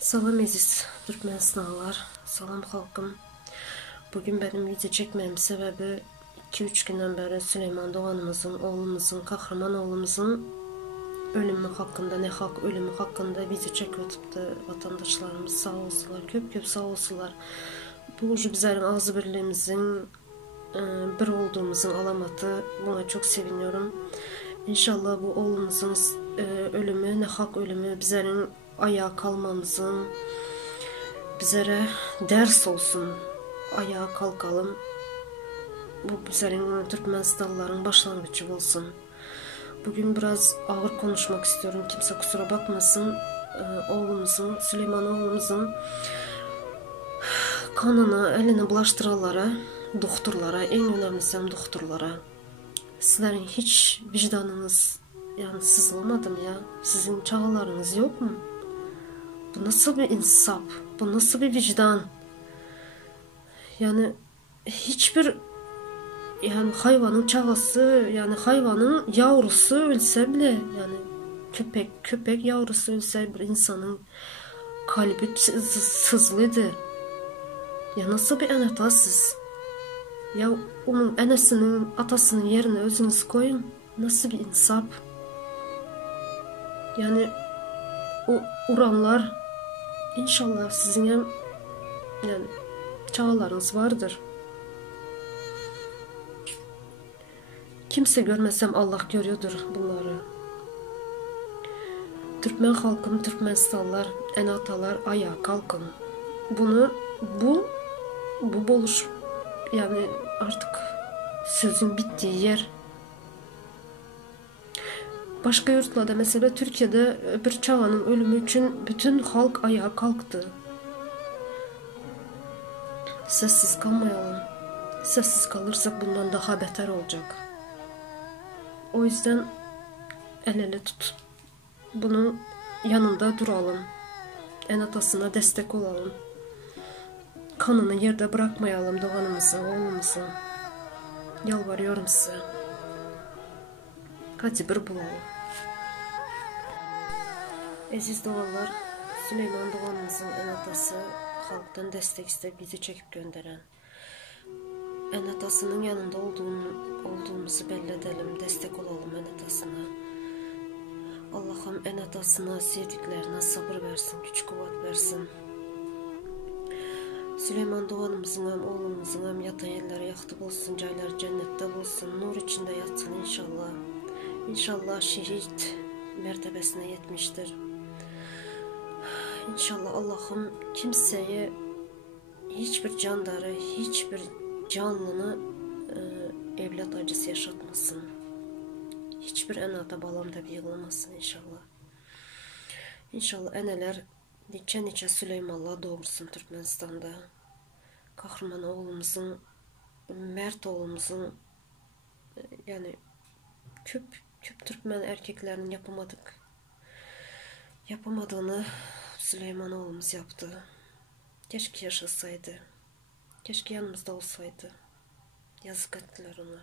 Salam aziz Türkmenistanlılar, salam halkım. Bugün benim video çekmemin sebebi 2-3 günden beri Süleyman Doğanımızın, oğlumuzun, kahraman oğlumuzun ölümü hakkında, ne hak ölümü hakkında video çekiyotupdu vatandaşlarımız. Sağ olsunlar, köp sağ olsunlar. Bu bizlerin ağzı birliğimizin bir olduğumuzun alamatı. Buna çok seviniyorum. İnşallah bu oğlumuzun ölümü, ne hak ölümü bizlerin ayağa kalmamızın, bizlere ders olsun. Ayağa kalkalım. Bu bizlerin Türkmenistanlıların başlangıcı olsun. Bugün biraz ağır konuşmak istiyorum. Kimse kusura bakmasın. Oğlumuzun, Süleyman oğlumuzun kanını eline bulaştıranlara, doktorlara, en önemlisi doktorlara. Sizlerin hiç vicdanınız yani sızlamadı mı ya? Sizin çağlarınız yok mu? Bu nasıl bir insaf? Bu nasıl bir vicdan? Yani hiçbir hayvanın çağası, yani hayvanın yavrusu ölse bile, yani köpek yavrusu ölse bir insanın kalbi sızlıdır. Ya nasıl bir enetasız? Ya onun enesinin, atasının yerine özünüz koyun. Nasıl bir insaf? Yani o uranlar, inşallah sizin yani çağlarınız vardır. Kimse görmesem Allah görüyordur bunları. Türkmen halkım, Türkmenistanlılar, enatalar ayağa kalkın. Bu buluş, yani artık sözün bittiği yer. Başka yurtlarda, mesela Türkiye'de bir çağanın ölümü için bütün halk ayağa kalktı. Sessiz kalmayalım. Sessiz kalırsak bundan daha beter olacak. O yüzden el ele tut. Bunun yanında duralım. Enatasına destek olalım. Kanını yerde bırakmayalım doğanımızın, oğlumuzun. Yalvarıyorum size. Hadi bir bulalım. Aziz doğanlar, Süleyman Doğanımızın enatası halktan destek isteyip bizi çekip gönderen. Enatasının yanında olduğumuzu belli edelim, destek olalım enatasına. Allah'ım enatasına, sevdiklerine sabır versin, güç kuvvet versin. Süleyman Doğanımızın hem oğlumuzun hem yatan yerleri yaktık olsun, caylar cennette olsun, nur içinde yatsın inşallah. İnşallah şehit mertebesine yetmiştir. İnşallah Allah'ım kimseye, hiçbir candarı, hiçbir canlını evlat acısı yaşatmasın. Hiçbir enata balamda bir yığılmasın inşallah. İnşallah eneler nice Süleymanlar doğursun Türkmenistan'da. Kahraman oğlumuzun, mert oğlumuzun, yani köp Türkmen erkeklerinin yapamadığını Süleyman oğlumuz yaptı. Keşke yaşasaydı. Keşke yanımızda olsaydı. Yazık ettiler ona.